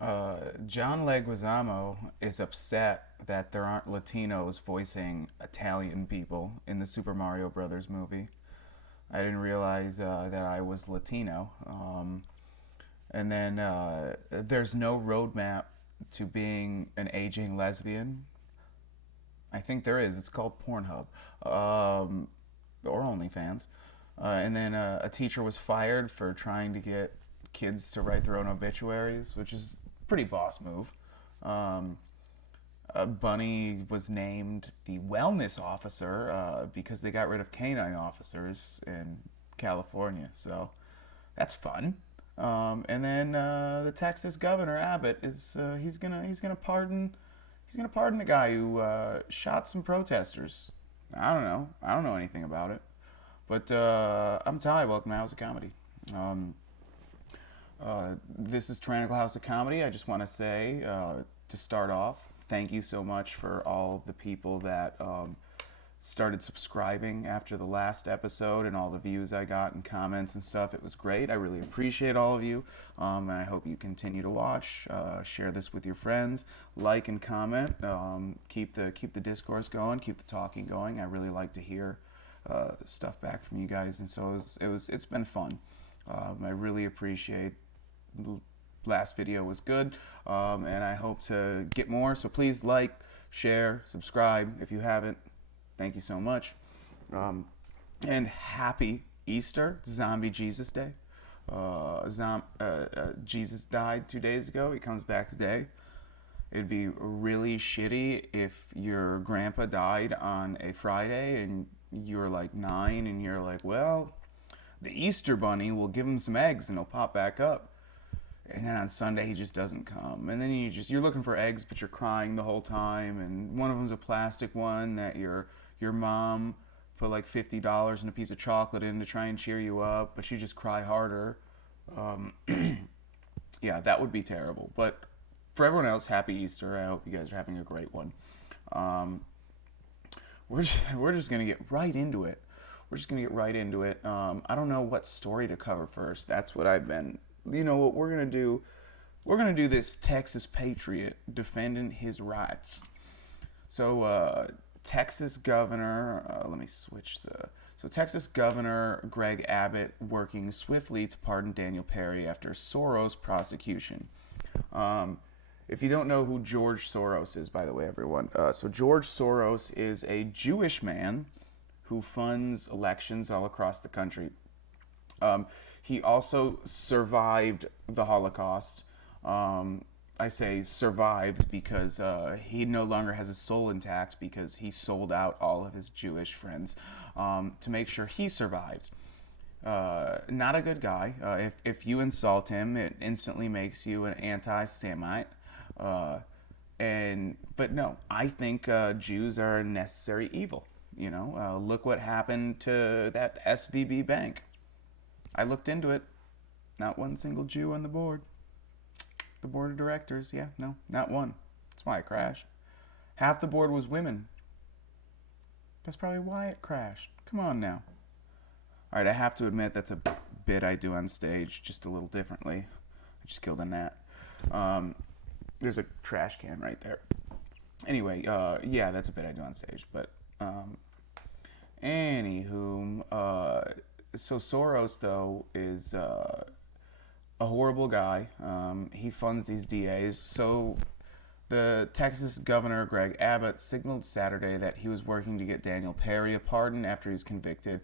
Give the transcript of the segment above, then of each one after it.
John Leguizamo is upset that there aren't Latinos voicing Italian people in the Super Mario Brothers movie. I didn't realize that I was Latino. And then there's no roadmap to being an aging lesbian. I think there is. It's called Pornhub, or OnlyFans. And then a teacher was fired for trying to get kids to write their own obituaries, which is a pretty boss move. Um, Bunny was named the wellness officer because they got rid of canine officers in California. So that's fun. And then the Texas governor Abbott is he's gonna pardon the guy who shot some protesters. I don't know anything about it. But I'm Ty. Welcome to House of Comedy. This is Tyrannical House of Comedy. I just want to say, to start off, thank you so much for all the people that started subscribing after the last episode and all the views I got and comments and stuff. It was great. I really appreciate all of you, and I hope you continue to watch. Share this with your friends, like and comment. Keep the discourse going, keep the talking going. I really like to hear stuff back from you guys, and so it's been fun. I really appreciate. The last video was good, and I hope to get more. So please like, share, subscribe if you haven't. Thank you so much. And happy Easter, Zombie Jesus Day. Jesus died 2 days ago. He comes back today. It'd be really shitty if your grandpa died on a Friday and you're like 9 and you're like, well, the Easter bunny will give him some eggs and he'll pop back up. And then on Sunday he just doesn't come. And then you're looking for eggs, but you're crying the whole time. And one of them's a plastic one that your mom put like $50 in a piece of chocolate in to try and cheer you up, but you just cry harder. Yeah, that would be terrible. But for everyone else, happy Easter. I hope you guys are having a great one. We're just gonna get right into it. I don't know what story to cover first. That's what I've been. You know what we're gonna do? We're gonna do this Texas patriot defending his rights. So Texas Governor, Texas Governor Greg Abbott working swiftly to pardon Daniel Perry after Soros prosecution. If you don't know who George Soros is, by the way, everyone, so George Soros is a Jewish man who funds elections all across the country. He also survived the Holocaust. I say survived because he no longer has his soul intact because he sold out all of his Jewish friends to make sure he survived. Not a good guy. If you insult him, it instantly makes you an anti-Semite. But no, I think Jews are a necessary evil. Look what happened to that SVB bank. I looked into it. Not one single Jew on the board. The board of directors, yeah, no, not one. That's why it crashed. Half the board was women. That's probably why it crashed. Come on now. All right, I have to admit that's a bit I do on stage, just a little differently. I just killed a gnat. There's a trash can right there. Anyway, yeah, that's a bit I do on stage. But, anywho, so Soros, though, is a horrible guy. He funds these DAs. So the Texas Governor Greg Abbott signaled Saturday that he was working to get Daniel Perry a pardon after he was convicted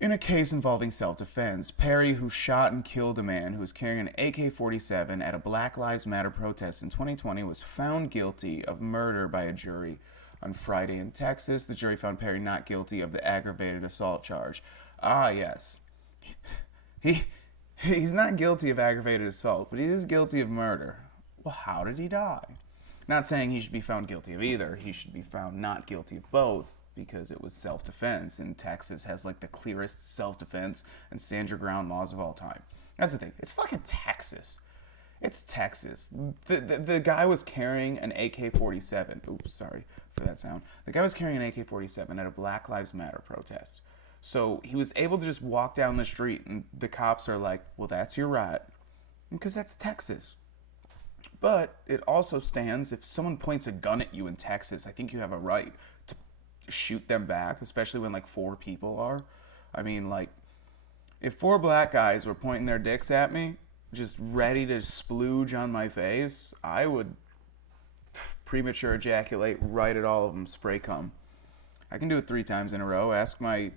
in a case involving self-defense. Perry, who shot and killed a man who was carrying an AK-47 at a Black Lives Matter protest in 2020, was found guilty of murder by a jury on Friday in Texas. The jury found Perry not guilty of the aggravated assault charge. Ah, yes. He's not guilty of aggravated assault, but he is guilty of murder. Well, how did he die? Not saying he should be found guilty of either. He should be found not guilty of both because it was self-defense, and Texas has like the clearest self-defense and stand your ground laws of all time. That's the thing. It's fucking Texas. It's Texas. The guy was carrying an AK-47. Oops, sorry for that sound. The guy was carrying an AK-47 at a Black Lives Matter protest. So he was able to just walk down the street and the cops are like, well, that's your right. Because that's Texas. But it also stands if someone points a gun at you in Texas, I think you have a right to shoot them back, especially when like four people are. I mean, like, if four black guys were pointing their dicks at me, just ready to splooge on my face, I would premature ejaculate right at all of them, spray cum. I can do it 3 times in a row. Ask my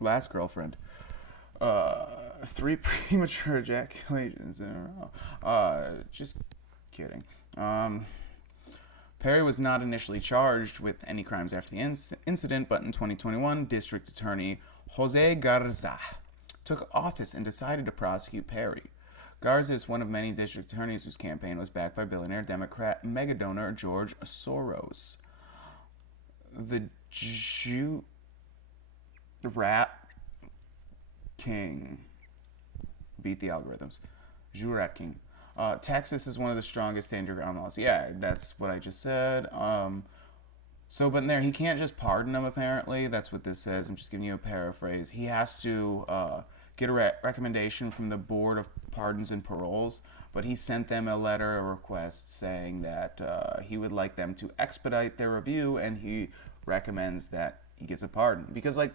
last girlfriend. 3 premature ejaculations in a row. Just kidding. Perry was not initially charged with any crimes after the incident, but in 2021, District Attorney Jose Garza took office and decided to prosecute Perry. Garza is one of many district attorneys whose campaign was backed by billionaire Democrat megadonor George Soros. The Jew Rat King beat the algorithms. Jurat King. Texas is one of the strongest danger gun laws. Yeah, that's what I just said. But in there, he can't just pardon them, apparently. That's what this says. I'm just giving you a paraphrase. He has to get a recommendation from the Board of Pardons and Paroles, but he sent them a letter, a request, saying that he would like them to expedite their review, and he recommends that he gets a pardon. Because, like,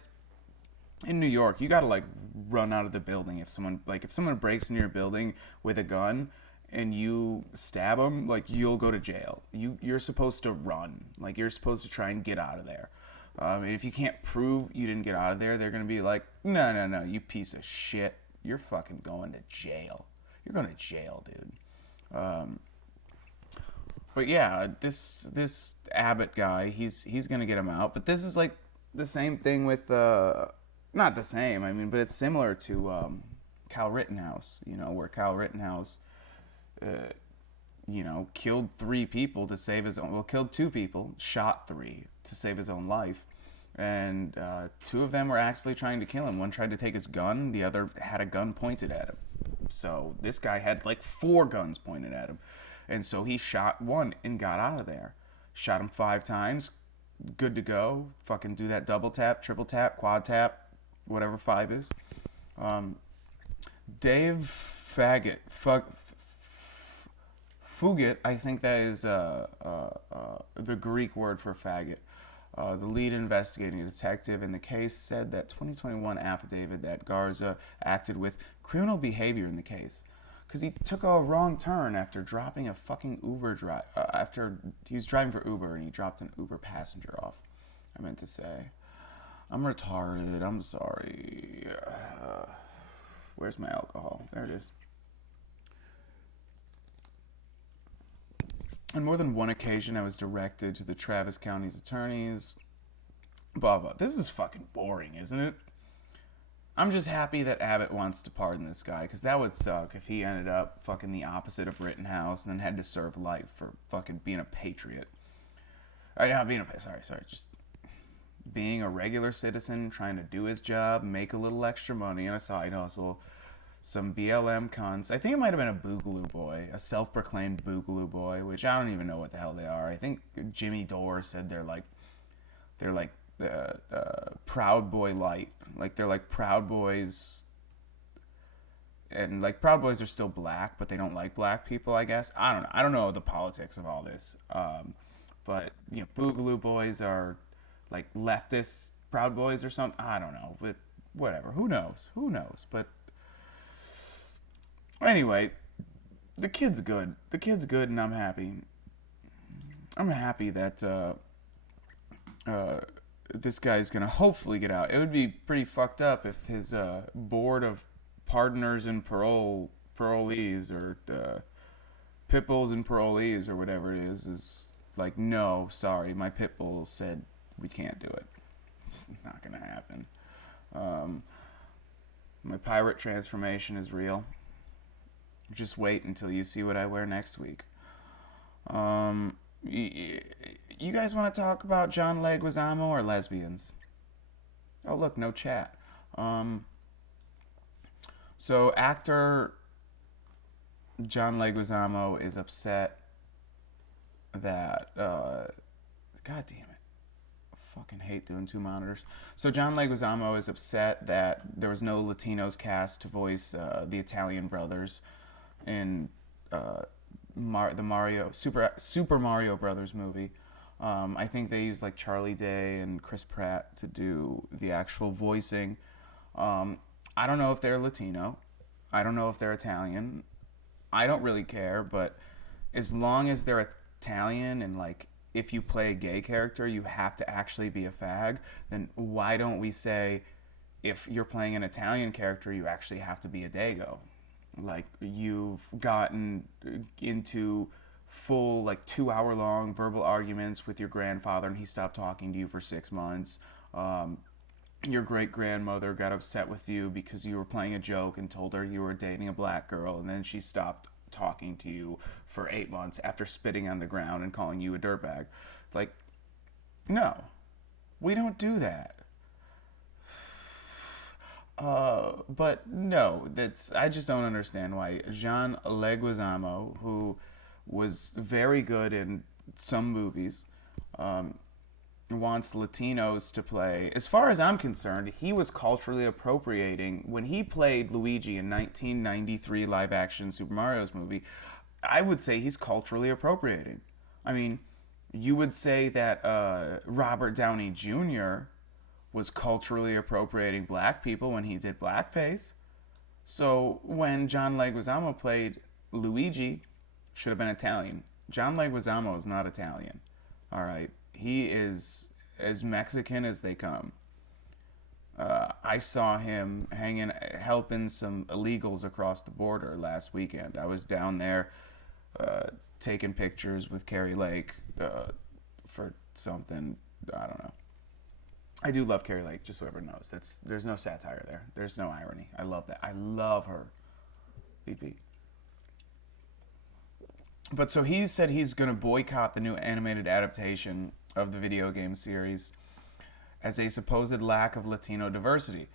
in New York, you gotta, like, run out of the building if someone breaks into your building with a gun and you stab them, like, you'll go to jail. You're supposed to run. Like, you're supposed to try and get out of there. And if you can't prove you didn't get out of there, they're going to be like, no, you piece of shit. You're fucking going to jail. You're going to jail, dude. But yeah, this Abbott guy, he's going to get him out. But this is like the same thing with, not the same, I mean, but it's similar to Kyle Rittenhouse, where Kyle Rittenhouse, killed 3 people to save his own, killed 2 people, shot 3 to save his own life. And 2 of them were actively trying to kill him. One tried to take his gun, the other had a gun pointed at him. So this guy had like 4 guns pointed at him. And so he shot one and got out of there. Shot him 5 times, good to go. Fucking do that double tap, triple tap, quad tap, whatever 5 is. Dave Fugit, I think that is the Greek word for faggot. The lead investigating detective in the case said that 2021 affidavit that Garza acted with criminal behavior in the case because he took a wrong turn after dropping a fucking Uber drive. After he was driving for Uber and he dropped an Uber passenger off. I meant to say, I'm retarded. I'm sorry. Where's my alcohol? There it is. On more than one occasion, I was directed to the Travis County's attorneys. Blah, blah. This is fucking boring, isn't it? I'm just happy that Abbott wants to pardon this guy, because that would suck if he ended up fucking the opposite of Rittenhouse and then had to serve life for fucking being a patriot. Just being a regular citizen, trying to do his job, make a little extra money on a side hustle. Some BLM cunts. I think it might have been a Boogaloo Boy, a self-proclaimed Boogaloo Boy, which I don't even know what the hell they are. I think Jimmy Dore said they're like Proud Boy light. Like they're like Proud Boys, and like Proud Boys are still black, but they don't like black people, I guess. I don't know. I don't know the politics of all this. But Boogaloo Boys are like leftist Proud Boys or something. I don't know, but whatever. Who knows? But anyway, the kid's good. And I'm happy. I'm happy that this guy's gonna hopefully get out. It would be pretty fucked up if his board of pardoners and parolees or pitbulls and parolees or whatever it is like, no, sorry, my pitbull said we can't do it. It's not gonna happen. My pirate transformation is real. Just wait until you see what I wear next week. You guys want to talk about John Leguizamo or lesbians? Oh, look, no chat. So actor John Leguizamo is upset that God damn it, I fucking hate doing 2 monitors. So John Leguizamo is upset that there was no Latinos cast to voice the Italian brothers in the Mario Super Mario Brothers movie. I think they used like Charlie Day and Chris Pratt to do the actual voicing. I don't know if they're Latino. I don't know if they're Italian. I don't really care, but as long as they're Italian and like if you play a gay character, you have to actually be a fag, then why don't we say if you're playing an Italian character, you actually have to be a dago? Like you've gotten into full like 2 hour long verbal arguments with your grandfather and he stopped talking to you for 6 months. Your great grandmother got upset with you because you were playing a joke and told her you were dating a black girl, and then she stopped talking to you for 8 months after spitting on the ground and calling you a dirtbag. Like, no, we don't do that. But no, I just don't understand why Jean Leguizamo, who was very good in some movies, wants Latinos to play. As far as I'm concerned, he was culturally appropriating when he played Luigi in 1993 live-action Super Mario's movie. I would say he's culturally appropriating. I mean, you would say that Robert Downey Jr. was culturally appropriating black people when he did blackface. So when John Leguizamo played Luigi, should have been Italian. John Leguizamo is not Italian. All right. He is as Mexican as they come. I saw him helping some illegals across the border last weekend. I was down there taking pictures with Carrie Lake for something. I don't know. I do love Carrie Lake, just so everyone knows. There's no satire there. There's no irony. I love that. I love her. BP. But so he said he's going to boycott the new animated adaptation of the video game series as a supposed lack of Latino diversity.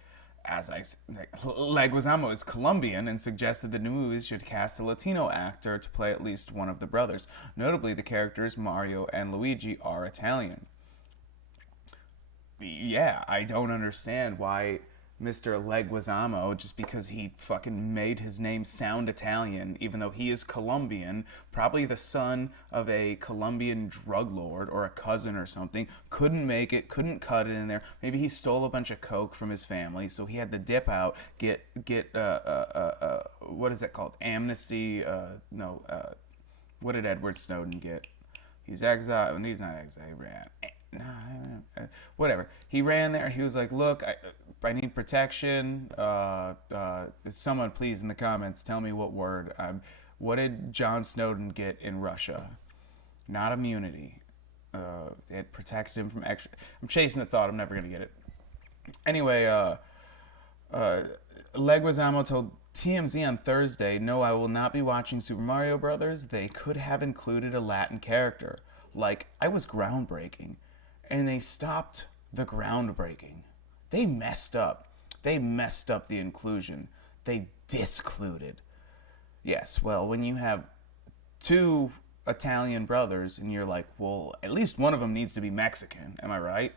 Leguizamo is Colombian and suggested the new movies should cast a Latino actor to play at least one of the brothers. Notably, the characters Mario and Luigi are Italian. Yeah, I don't understand why Mr. Leguizamo, just because he fucking made his name sound Italian, even though he is Colombian, probably the son of a Colombian drug lord or a cousin or something, couldn't make it, couldn't cut it in there. Maybe he stole a bunch of coke from his family, so he had to dip out, get what is that called? Amnesty? What did Edward Snowden get? He's exiled. He's not exiled. He ran. Whatever. He ran there. He was like, look, I need protection. Someone please in the comments tell me what word. What did John Snowden get in Russia? Not immunity. It protected him from extra. I'm chasing the thought. I'm never going to get it. Anyway, Leguizamo told TMZ on Thursday, no, I will not be watching Super Mario Brothers. They could have included a Latin character. Like, I was groundbreaking. And they stopped the groundbreaking. They messed up. They messed up the inclusion. They discluded. Yes, well, when you have two Italian brothers and you're like, well, at least one of them needs to be Mexican. Am I right?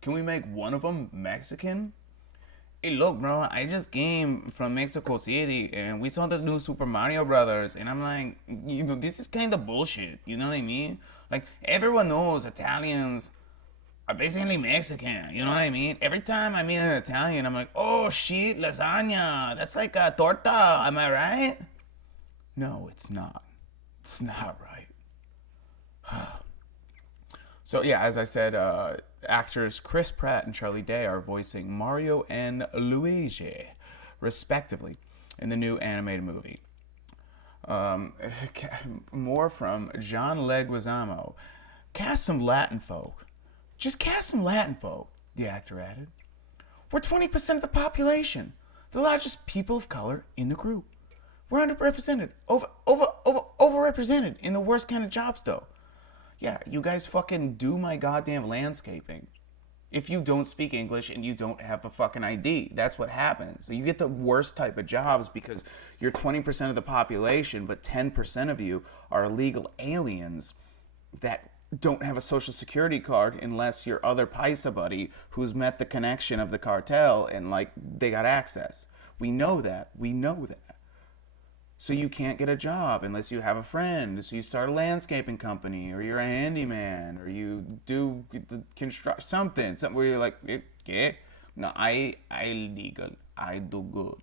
Can we make one of them Mexican? Hey, look, bro, I just came from Mexico City and we saw the new Super Mario Brothers. And I'm like, this is kind of bullshit. You know what I mean? Like, everyone knows Italians are basically Mexican, you know what I mean? Every time I meet an Italian, I'm like, oh shit, lasagna, that's like a torta, am I right? No, it's not. It's not right. So yeah, as I said, actors Chris Pratt and Charlie Day are voicing Mario and Luigi, respectively, in the new animated movie. More from John Leguizamo. Cast some Latin folk. Just cast some Latin folk, the actor added. We're 20% of the population, the largest people of color in the group. We're underrepresented, overrepresented in the worst kind of jobs, though. Yeah, you guys fucking do my goddamn landscaping. If you don't speak English and you don't have a fucking ID, that's what happens. So you get the worst type of jobs because you're 20% of the population, but 10% of you are illegal aliens that don't have a social security card unless your other paisa buddy who's met the connection of the cartel and like they got access. We know that. So you can't get a job unless you have a friend. So you start a landscaping company, or you're a handyman, or you do the construct something where you're like, yeah, no, I legal, I do good.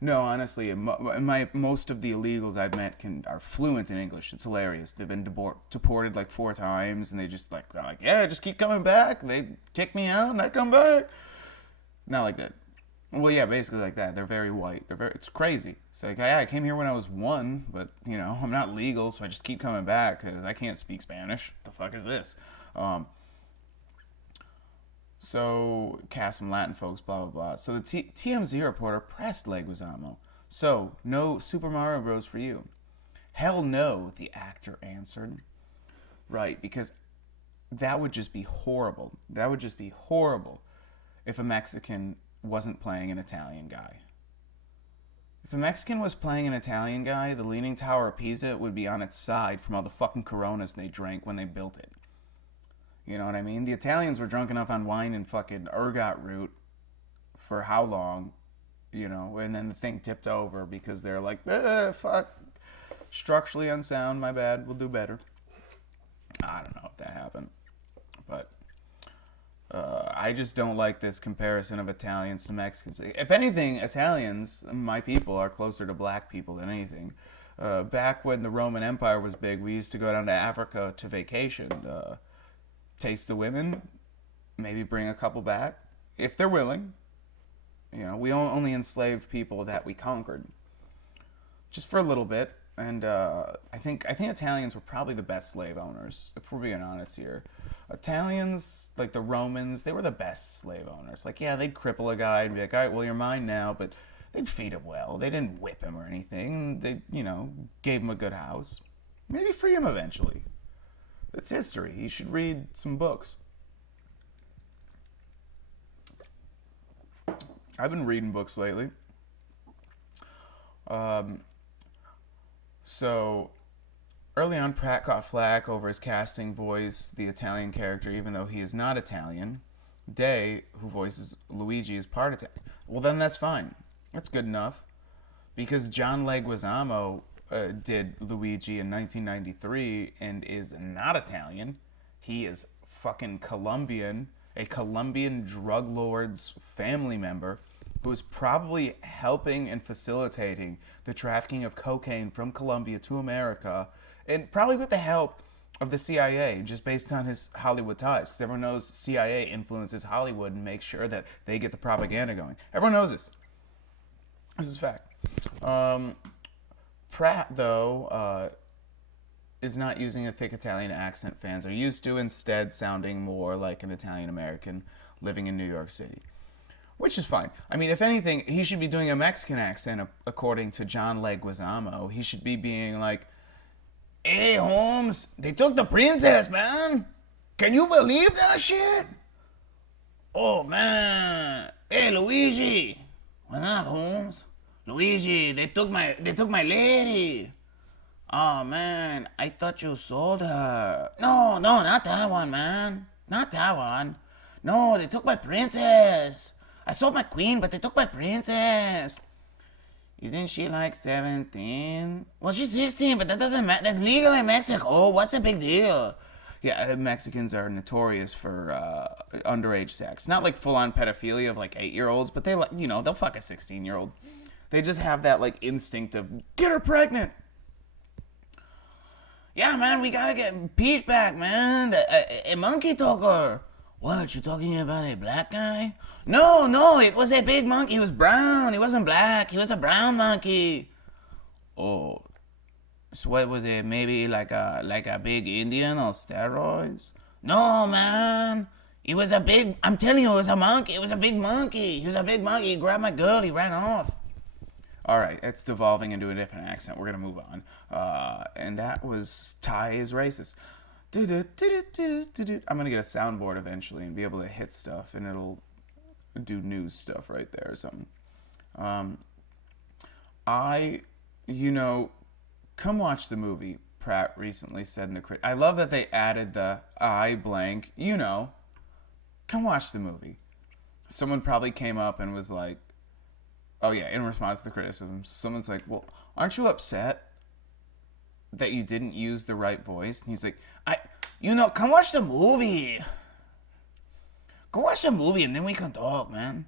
No, honestly, most of the illegals I've met are fluent in English. It's hilarious. They've been deported like 4 times, and they're like, yeah, just keep coming back. They kick me out, and I come back. Not like that. Well, yeah, basically like that. They're very white. It's crazy. It's like, yeah, I came here when I was 1, but I'm not legal, so I just keep coming back because I can't speak Spanish. The fuck is this? So, cast some Latin folks, blah, blah, blah. So the TMZ reporter pressed Leguizamo. So, no Super Mario Bros. For you. Hell no, the actor answered. Right, because that would just be horrible. That would just be horrible if a Mexican wasn't playing an Italian guy. If a Mexican was playing an Italian guy, the Leaning Tower of Pisa would be on its side from all the fucking Coronas they drank when they built it. You know what I mean? The Italians were drunk enough on wine and fucking ergot root for how long, and then the thing tipped over because they're like, fuck, structurally unsound, my bad, we'll do better. I don't know if that happened, but I just don't like this comparison of Italians to Mexicans. If anything, Italians, my people, are closer to black people than anything. Back when the Roman Empire was big, we used to go down to Africa to vacation, taste the women, maybe bring a couple back, if they're willing. We only enslaved people that we conquered, just for a little bit. And I think Italians were probably the best slave owners, if we're being honest here. Italians, like the Romans, they were the best slave owners. Like, yeah, they'd cripple a guy and be like, all right, well, you're mine now, but they'd feed him well. They didn't whip him or anything. They, gave him a good house. Maybe free him eventually. It's history. You should read some books. I've been reading books lately. So, early on, Pratt got flack over his casting voice the Italian character, even though he is not Italian. Day, who voices Luigi, is part Italian. Well, then that's fine. That's good enough. Because John Leguizamo did Luigi in 1993 and is not Italian. He is fucking Colombian, a Colombian drug lord's family member who is probably helping and facilitating the trafficking of cocaine from Colombia to America, and probably with the help of the CIA, just based on his Hollywood ties, because everyone knows CIA influences Hollywood and makes sure that they get the propaganda going. Everyone knows this. This is fact. Pratt, though, is not using a thick Italian accent fans are used to, instead sounding more like an Italian American living in New York City. Which is fine. I mean, if anything, he should be doing a Mexican accent, according to John Leguizamo. He should be being like, hey, Holmes, they took the princess, man. Can you believe that shit? Oh, man. Hey, Luigi. What up, Holmes? Luigi, they took my lady. Oh, man, I thought you sold her. No, not that one, man. Not that one. No, they took my princess. I sold my queen, but they took my princess. Isn't she like 17? Well, she's 16, but that doesn't matter. That's legal in Mexico. What's the big deal? Yeah, Mexicans are notorious for underage sex. Not like full-on pedophilia of like 8-year-olds, but they'll fuck a 16-year-old. They just have that like instinct of, get her pregnant. Yeah, man, we gotta get Peach back, man. A monkey took her. What, you talking about a black guy? No, it was a big monkey. He was brown. He wasn't black. He was a brown monkey. Oh, so what was it? Maybe like a big Indian on steroids? No, man. I'm telling you, it was a monkey. It was a big monkey. He was a big monkey. He grabbed my girl. He ran off. All right, it's devolving into a different accent. We're going to move on. And that was Ty is racist. I'm going to get a soundboard eventually and be able to hit stuff, and it'll do news stuff right there or something. Come watch the movie, Pratt recently said in the critic. I love that they added the I blank, come watch the movie. Someone probably came up and was like, Oh yeah, in response to the criticism, someone's like, "Well, aren't you upset that you didn't use the right voice?" And he's like, come watch the movie. Go watch the movie and then we can talk, man.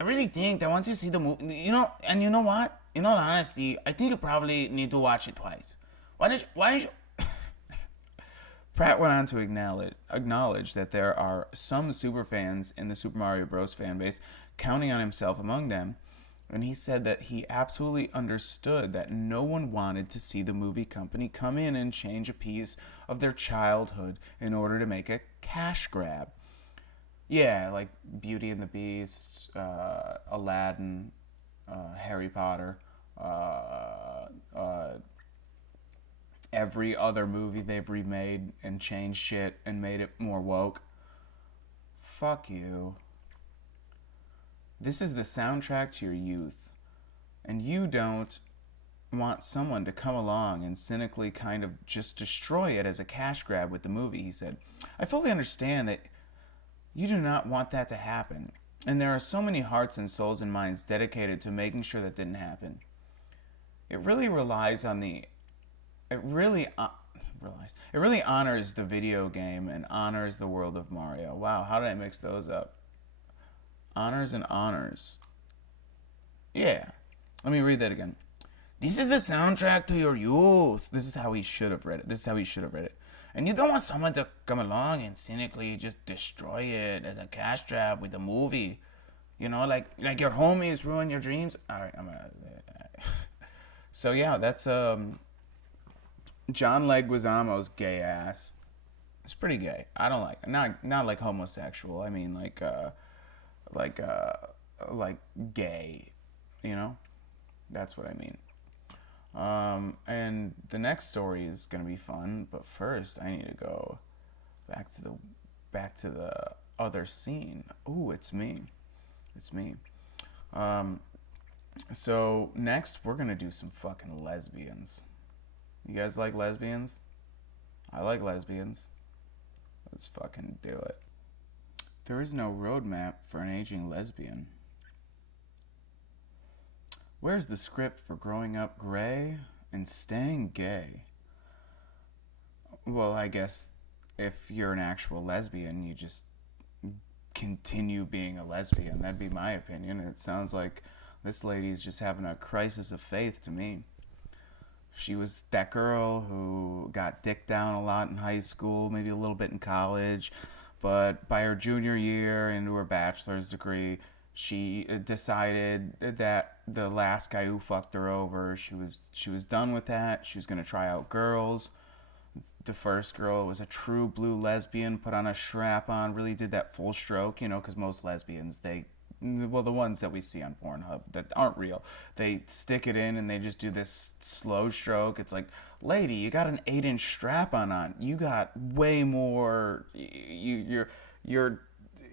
I really think that once you see the movie, and you know what? In all honesty, I think you probably need to watch it twice. Why did you? Pratt went on to acknowledge that there are some superfans in the Super Mario Bros. Fan base, counting on himself among them, and he said that he absolutely understood that no one wanted to see the movie company come in and change a piece of their childhood in order to make a cash grab. Yeah, like Beauty and the Beast, Aladdin, Harry Potter, every other movie they've remade and changed shit and made it more woke. Fuck you. This is the soundtrack to your youth, and you don't want someone to come along and cynically kind of just destroy it as a cash grab with the movie, he said. I fully understand that you do not want that to happen, and there are so many hearts and souls and minds dedicated to making sure that didn't happen. It really relies on the it really honors the video game and honors the world of Mario. Wow, how did I mix those up? Honors and honors. Yeah. Let me read that again. This is the soundtrack to your youth. This is how he should have read it. And you don't want someone to come along and cynically just destroy it as a cash grab with a movie. Like your homies ruin your dreams. All right, I'm gonna. So yeah, that's John Leguizamo's gay ass. It's pretty gay. I don't like it. Not like homosexual. I mean like gay. That's what I mean. And the next story is gonna be fun, but first I need to go back to the other scene. Ooh, it's me. So next we're gonna do some fucking lesbians. You guys like lesbians? I like lesbians. Let's fucking do it. There is no roadmap for an aging lesbian. Where's the script for growing up gray and staying gay? Well, I guess if you're an actual lesbian, you just continue being a lesbian. That'd be my opinion. It sounds like this lady's just having a crisis of faith to me. She was that girl who got dicked down a lot in high school, maybe a little bit in college, but by her junior year into her bachelor's degree, she decided that the last guy who fucked her over, she was done with that. She was going to try out girls. The first girl was a true blue lesbian, put on a strap on, really did that full stroke, because most lesbians, the ones that we see on Pornhub that aren't real, they stick it in and they just do this slow stroke. It's like, lady, you got an 8-inch strap on. You got way more. You're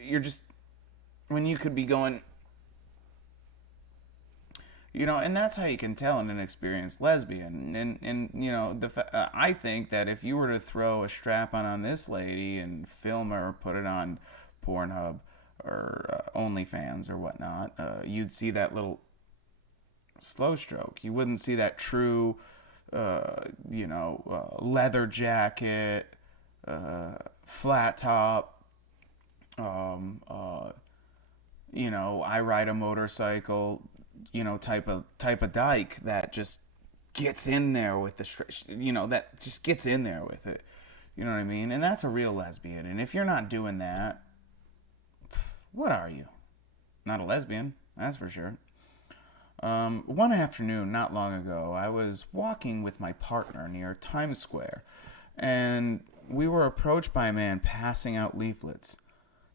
just, when you could be going, and that's how you can tell an inexperienced lesbian. And I think that if you were to throw a strap on this lady and film her, put it on Pornhub or OnlyFans or whatnot, you'd see that little slow stroke. You wouldn't see that true, leather jacket, flat top, I ride a motorcycle, type of dyke that just gets in there with that just gets in there with it. You know what I mean? And that's a real lesbian. And if you're not doing that, what are you? Not a lesbian, that's for sure. One afternoon, not long ago, I was walking with my partner near Times Square, and we were approached by a man passing out leaflets.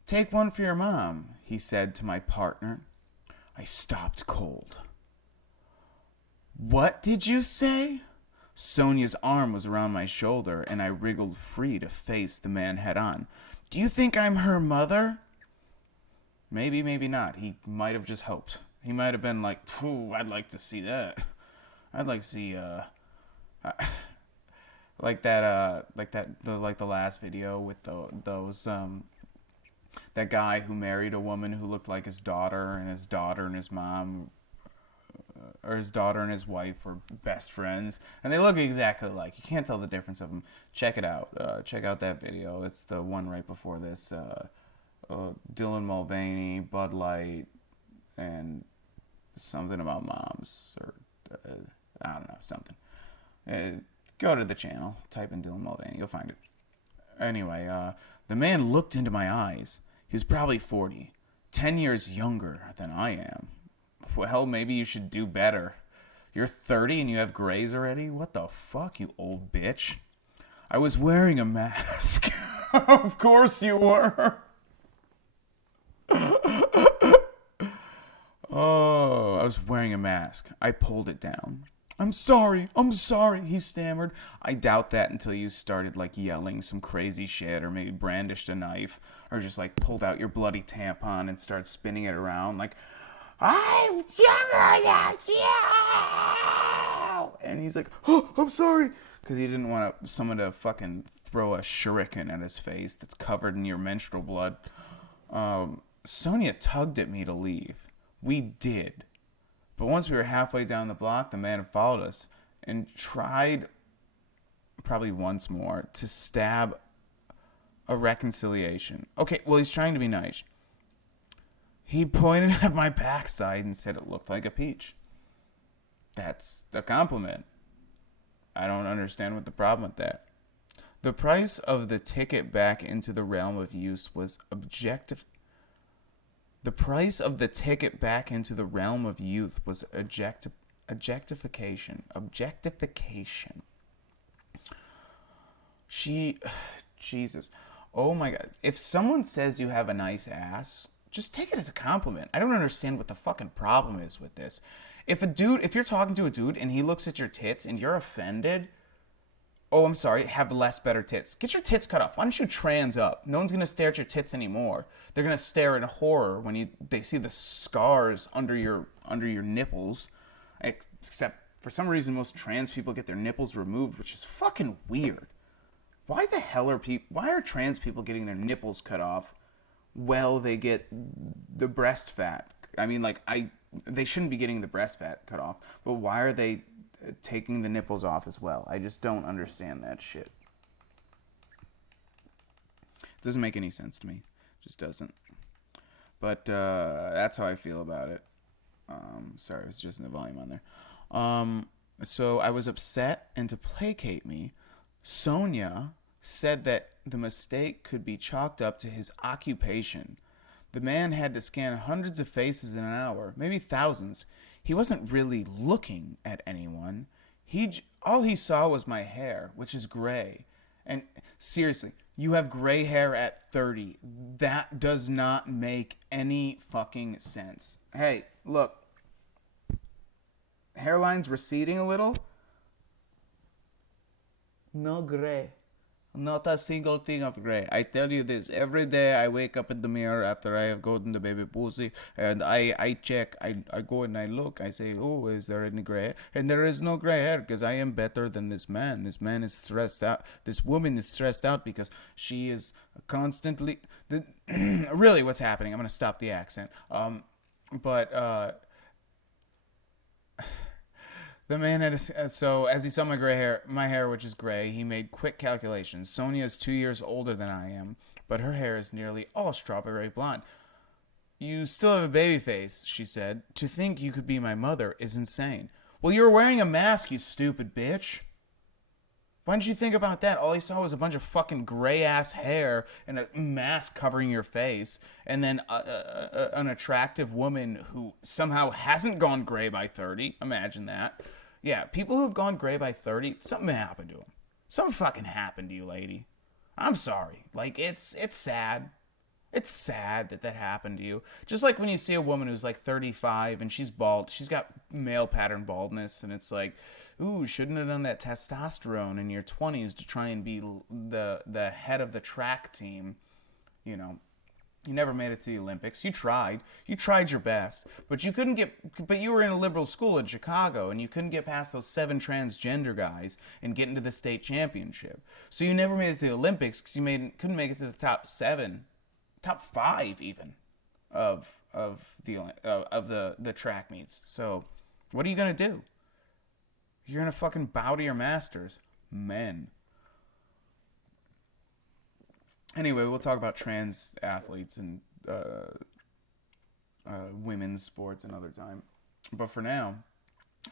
"Take one for your mom," he said to my partner. I stopped cold. "What did you say?" Sonia's arm was around my shoulder, and I wriggled free to face the man head on. "Do you think I'm her mother?" Maybe, maybe not. He might have just hoped. He might have been like, I'd like to see that. I'd like to see, like the last video with that guy who married a woman who looked like his daughter, and his daughter and his mom or his daughter and his wife were best friends, and they look exactly alike. You can't tell the difference of them. Check it out. Check out that video. It's the one right before this. Dylan Mulvaney, Bud Light, and something about moms, or I don't know, something. Go to the channel, type in Dylan Mulvaney, you'll find it. Anyway, the man looked into my eyes. He was probably 40, 10 years younger than I am. Well, maybe you should do better. You're 30 and you have grays already? What the fuck, you old bitch? I was wearing a mask. Of course you were. Oh, I was wearing a mask. I pulled it down. I'm sorry, he stammered. I doubt that until you started, like, yelling some crazy shit, or maybe brandished a knife, or just, like, pulled out your bloody tampon and started spinning it around, like, I'm younger than you! And he's like, oh, I'm sorry, because he didn't want someone to fucking throw a shuriken at his face that's covered in your menstrual blood. Sonia tugged at me to leave. We did. But once we were halfway down the block, the man followed us and tried, probably once more, to stab a reconciliation. Okay, well, he's trying to be nice. He pointed at my backside and said it looked like a peach. That's a compliment. I don't understand what the problem with that. The price of the ticket back into the realm of use was objective. The price of the ticket back into the realm of youth was objectification. Objectification. Jesus. Oh my God. If someone says you have a nice ass, just take it as a compliment. I don't understand what the fucking problem is with this. If you're talking to a dude and he looks at your tits and you're offended, oh, I'm sorry, have better tits. Get your tits cut off. Why don't you trans up? No one's going to stare at your tits anymore. They're going to stare in horror when they see the scars under your nipples. Except, for some reason, most trans people get their nipples removed, which is fucking weird. Why the hell why are trans people getting their nipples cut off while they get the breast fat? I mean, like, they shouldn't be getting the breast fat cut off, but why are they taking the nipples off as well? I just don't understand that shit. It doesn't make any sense to me. It just doesn't. But that's how I feel about it. Sorry, I was just in the volume on there. So I was upset, and to placate me, Sonia said that the mistake could be chalked up to his occupation. The man had to scan hundreds of faces in an hour, maybe thousands. He wasn't really looking at anyone. All he saw was my hair, which is gray. And seriously, you have gray hair at 30. That does not make any fucking sense. Hey, look. Hairline's receding a little. No gray. Not a single thing of gray. I tell you this, every day I wake up in the mirror after I have gotten the baby pussy, and I check, I go and I look, I say, oh, is there any gray? And there is no gray hair, because I am better than this man. This man is stressed out. This woman is stressed out because she is constantly... Really, what's happening? I'm going to stop the accent. The man had so as he saw my hair, which is gray, he made quick calculations. Sonia is 2 years older than I am, but her hair is nearly all strawberry blonde. You still have a baby face, she said. To think you could be my mother is insane. Well, you were wearing a mask, you stupid bitch. Why didn't you think about that? All he saw was a bunch of fucking gray-ass hair and a mask covering your face, and then an attractive woman who somehow hasn't gone gray by 30. Imagine that. Yeah, people who have gone gray by 30, something happened to them. Something fucking happened to you, lady. I'm sorry. Like, it's sad. It's sad that happened to you. Just like when you see a woman who's like 35 and she's bald, she's got male pattern baldness, and it's like, ooh, shouldn't have done that testosterone in your 20s to try and be the head of the track team. You know, you never made it to the Olympics. You tried your best, but you were in a liberal school in Chicago, and you couldn't get past those 7 transgender guys and get into the state championship. So you never made it to the Olympics because you couldn't make it to the top 5 even of the track meets. So What are you gonna do? You're gonna fucking bow to your masters. Men. Anyway, we'll talk about trans athletes and women's sports another time. But for now,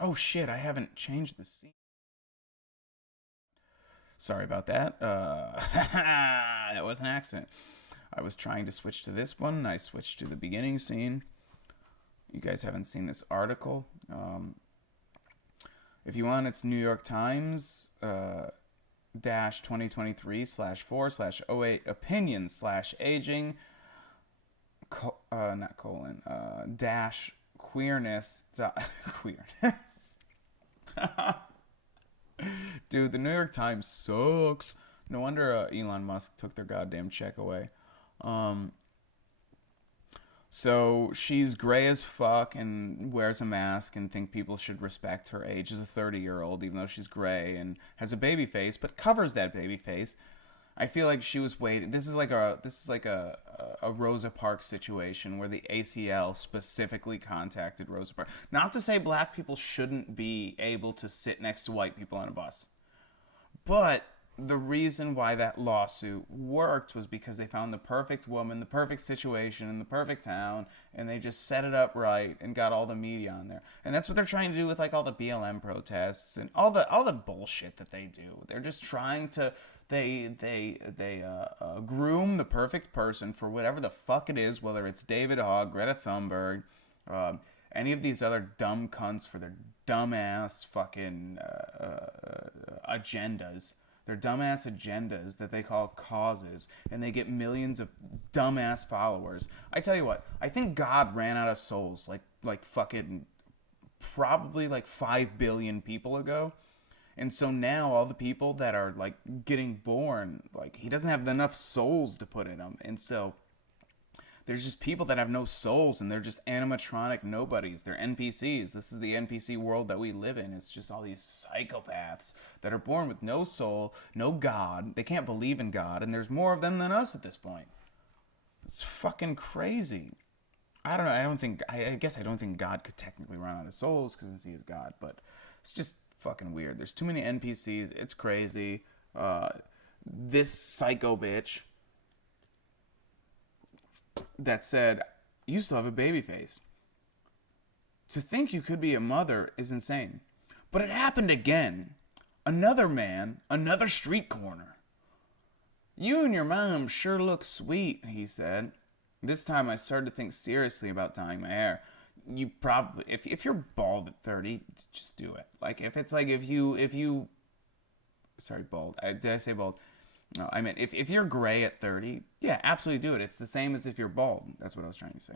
oh shit, I haven't changed the scene. Sorry about that. That was an accident. I was trying to switch to this one. I switched to the beginning scene. You guys haven't seen this article. If you want, it's New York Times dash 2023 slash 4 slash 08 opinion slash aging not colon dash queerness queerness. Dude, the New York Times sucks. No wonder Elon Musk took their goddamn check away. So she's gray as fuck and wears a mask and think people should respect her age as a 30-year-old, even though she's gray and has a baby face, but covers that baby face. I feel like she was waiting. This is like a Rosa Parks situation where the ACL specifically contacted Rosa Parks. Not to say black people shouldn't be able to sit next to white people on a bus, but the reason why that lawsuit worked was because they found the perfect woman, the perfect situation, in the perfect town, and they just set it up right and got all the media on there. And that's what they're trying to do with like all the BLM protests and all the bullshit that they do. They're just trying to groom the perfect person for whatever the fuck it is, whether it's David Hogg, Greta Thunberg, any of these other dumb cunts for their dumbass fucking agendas. Their dumbass agendas that they call causes, and they get millions of dumbass followers. I tell you what, I think God ran out of souls like fucking probably like 5 billion people ago. And so now all the people that are like getting born, like he doesn't have enough souls to put in them. And so there's just people that have no souls and they're just animatronic nobodies. They're NPCs. This is the NPC world that we live in. It's just all these psychopaths that are born with no soul, no God. They can't believe in God, and there's more of them than us at this point. It's fucking crazy. I don't know. I guess I don't think God could technically run out of souls because he is God, but it's just fucking weird. There's too many NPCs. It's crazy. This psycho bitch that said, you still have a baby face. To think you could be a mother is insane. But it happened again. Another man, another street corner. You and your mom sure look sweet, he said. This time I started to think seriously about dyeing my hair. You probably, if you're bald at 30, just do it. Like, if you, sorry, bald. Did I say bald? No, I mean, if you're gray at 30, yeah, absolutely do it. It's the same as if you're bald. That's what I was trying to say.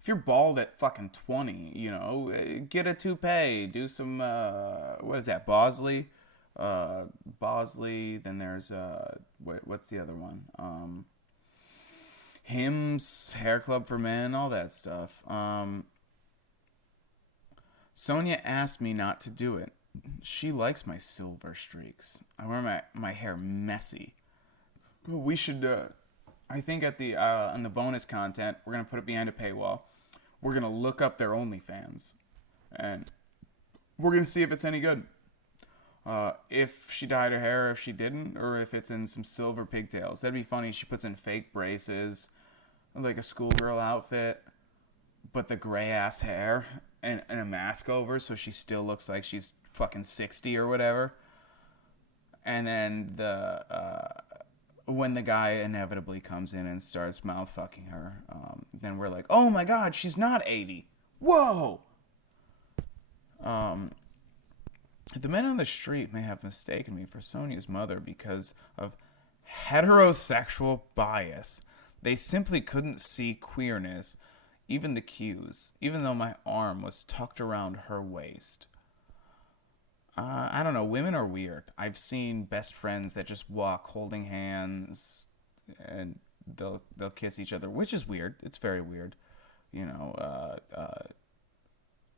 If you're bald at fucking 20, get a toupee. Do some, what is that, Bosley? Bosley, then there's, what's the other one? Hims, Hair Club for Men, all that stuff. Sonia asked me not to do it. She likes my silver streaks. I wear my hair messy. We should, I think at the on the bonus content, we're going to put it behind a paywall. We're going to look up their OnlyFans. And we're going to see if it's any good. If she dyed her hair, if she didn't, or if it's in some silver pigtails. That'd be funny. She puts in fake braces, like a schoolgirl outfit, but the gray ass hair and a mask over, so she still looks like she's fucking 60 or whatever. And then when the guy inevitably comes in and starts mouth fucking her, then we're like, oh my god, she's not 80. Whoa. The men on the street may have mistaken me for Sonia's mother because of heterosexual bias. They simply couldn't see queerness, even the cues, even though my arm was tucked around her waist. I don't know. Women are weird. I've seen best friends that just walk holding hands and they'll kiss each other, which is weird. It's very weird.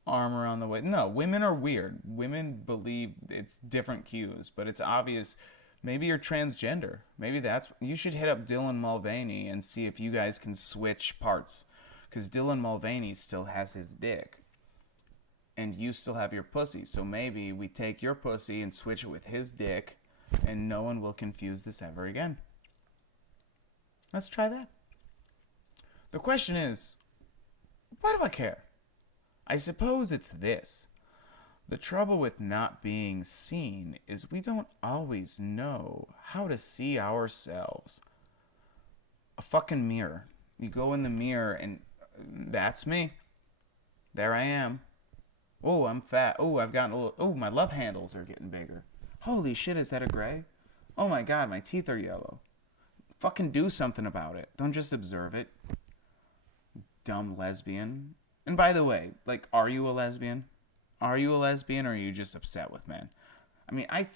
Arm around the waist. No, women are weird. Women believe it's different cues, but it's obvious. Maybe you're transgender. Maybe you should hit up Dylan Mulvaney and see if you guys can switch parts. Because Dylan Mulvaney still has his dick. and you still have your pussy. So maybe we take your pussy and switch it with his dick, and no one will confuse this ever again. Let's try that. The question is, why do I care? I suppose it's this. The trouble with not being seen is we don't always know how to see ourselves. A fucking mirror. You go in the mirror and that's me. There I am. Oh, I'm fat. Oh, I've gotten a little... Oh, my love handles are getting bigger. Holy shit, is that a gray? Oh my god, my teeth are yellow. Fucking do something about it. Don't just observe it. Dumb lesbian. And by the way, like, are you a lesbian? Are you a lesbian, or are you just upset with men? I mean, I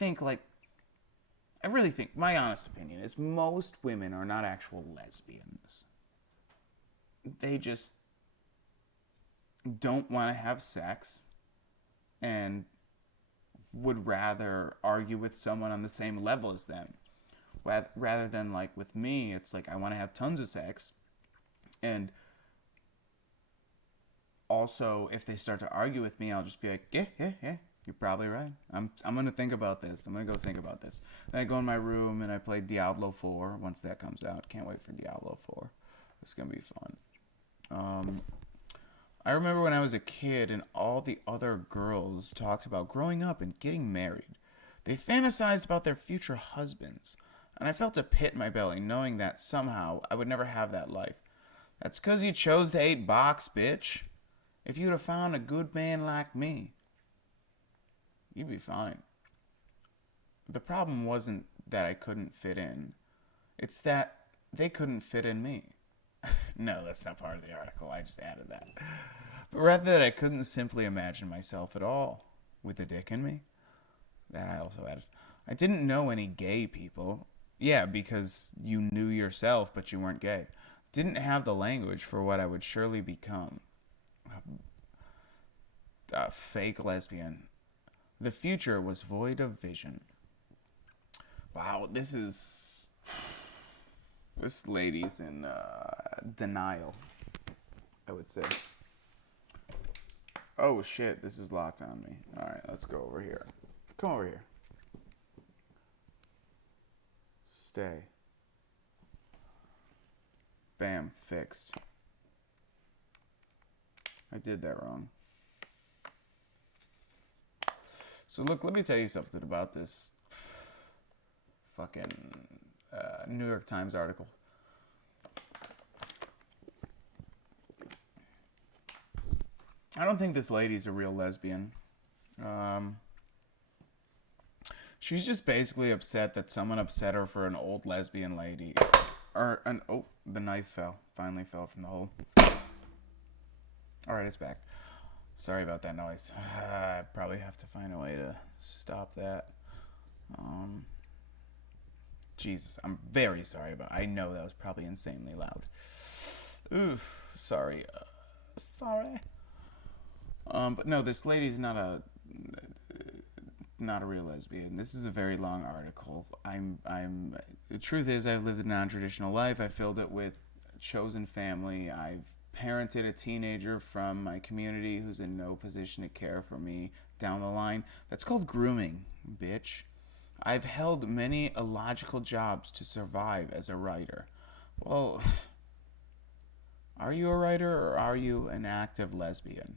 really think, my honest opinion is most women are not actual lesbians. They just don't want to have sex and would rather argue with someone on the same level as them. Rather than, like, with me, it's like I want to have tons of sex. And also, if they start to argue with me, I'll just be like, yeah, you're probably right. I'm going to think about this. I'm going to go think about this. Then I go in my room and I play Diablo 4 once that comes out. Can't wait for Diablo 4. It's going to be fun. I remember when I was a kid and all the other girls talked about growing up and getting married. They fantasized about their future husbands. And I felt a pit in my belly knowing that somehow I would never have that life. That's 'cause you chose to eat box, bitch. If you'd have found a good man like me, you'd be fine. The problem wasn't that I couldn't fit in. It's that they couldn't fit in me. No, that's not part of the article. I just added that. But rather that I couldn't simply imagine myself at all with a dick in me. That I also added. I didn't know any gay people. Yeah, because you knew yourself, but you weren't gay. Didn't have the language for what I would surely become. A fake lesbian. The future was void of vision. Wow, this lady's in denial, I would say. Oh shit, this is locked on me. Alright, let's go over here. Come over here. Stay. Bam, fixed. I did that wrong. So look, let me tell you something about this fucking New York Times article. I don't think this lady's a real lesbian. She's just basically upset that someone upset her for an old lesbian lady. Oh, the knife fell. Finally fell from the hole. Alright, it's back. Sorry about that noise. I probably have to find a way to stop that. Jesus, I'm very sorry about it. I know that was probably insanely loud. Oof, sorry. Sorry. But no, this lady's not a real lesbian. This is a very long article. The truth is, I've lived a non-traditional life. I filled it with chosen family. I've parented a teenager from my community who's in no position to care for me down the line. That's called grooming, bitch. I've held many illogical jobs to survive as a writer. Well, are you a writer or are you an active lesbian?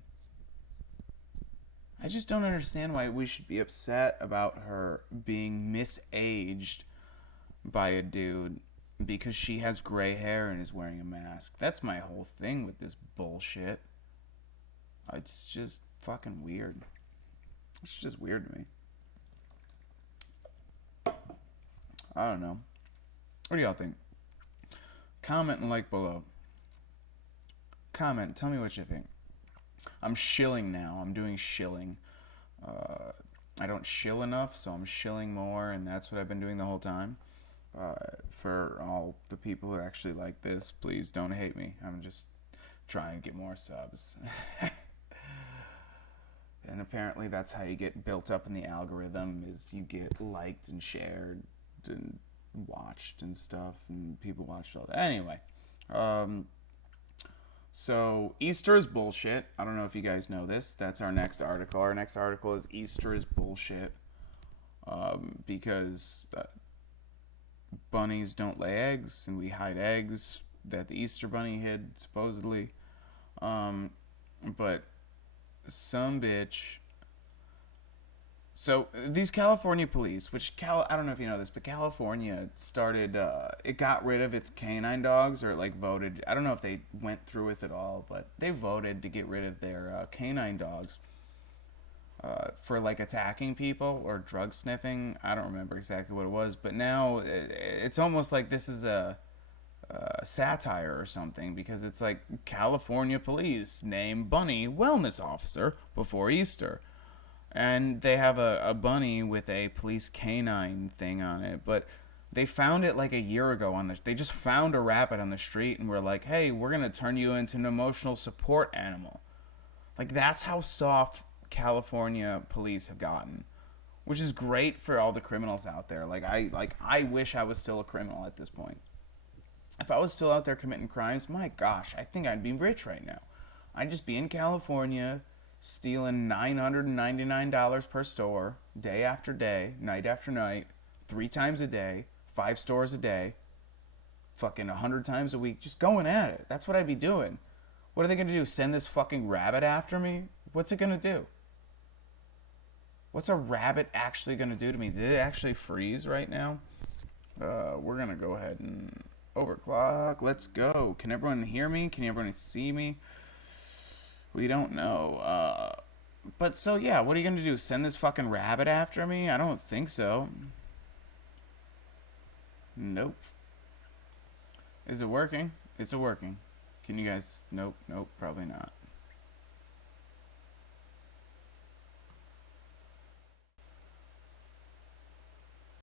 I just don't understand why we should be upset about her being misaged by a dude because she has gray hair and is wearing a mask. That's my whole thing with this bullshit. It's just fucking weird. It's just weird to me. I don't know. What do y'all think? Comment and like below. Comment. Tell me what you think. I'm shilling now. I'm doing shilling. I don't shill enough, so I'm shilling more, and that's what I've been doing the whole time. For all the people who actually like this, please don't hate me. I'm just trying to get more subs. And apparently that's how you get built up in the algorithm, is you get liked and shared and watched and stuff, and people watched all that. Anyway, So Easter is bullshit. I don't know if you guys know this. That's our next article. Our next article is Easter is bullshit. Because bunnies don't lay eggs, and we hide eggs that the Easter bunny hid, supposedly. But some bitch. So these California police, which I don't know if you know this, but California started, it got rid of its canine dogs, or it like voted. I don't know if they went through with it all, but they voted to get rid of their canine dogs for like attacking people or drug sniffing. I don't remember exactly what it was, but now it's almost like this is a satire or something, because it's like California police name bunny wellness officer before Easter. And they have a bunny with a police canine thing on it, but they found it like a year ago they just found a rabbit on the street and were like, hey, we're going to turn you into an emotional support animal. Like, that's how soft California police have gotten, which is great for all the criminals out there. I wish I was still a criminal at this point. If I was still out there committing crimes, my gosh, I think I'd be rich right now. I'd just be in California stealing $999 per store, day after day, night after night, 3 times a day, 5 stores a day, fucking 100 times a week, just going at it. That's what I'd be doing. What are they going to do, send this fucking rabbit after me? What's it going to do? What's a rabbit actually going to do to me? Did it actually freeze right now? We're going to go ahead and overclock. Let's go. Can everyone hear me? Can everyone see me? We don't know. But so, yeah, what are you going to do? Send this fucking rabbit after me? I don't think so. Nope. Is it working? Is it working? Can you guys... Nope, probably not.